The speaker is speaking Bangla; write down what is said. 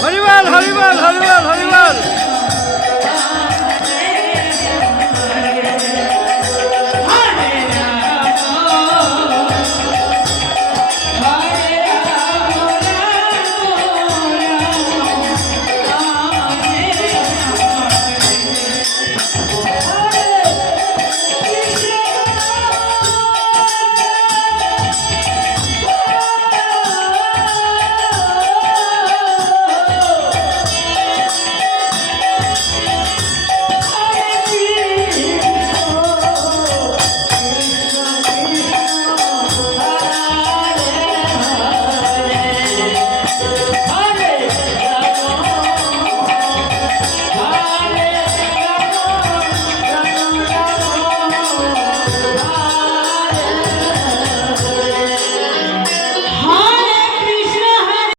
হরিবার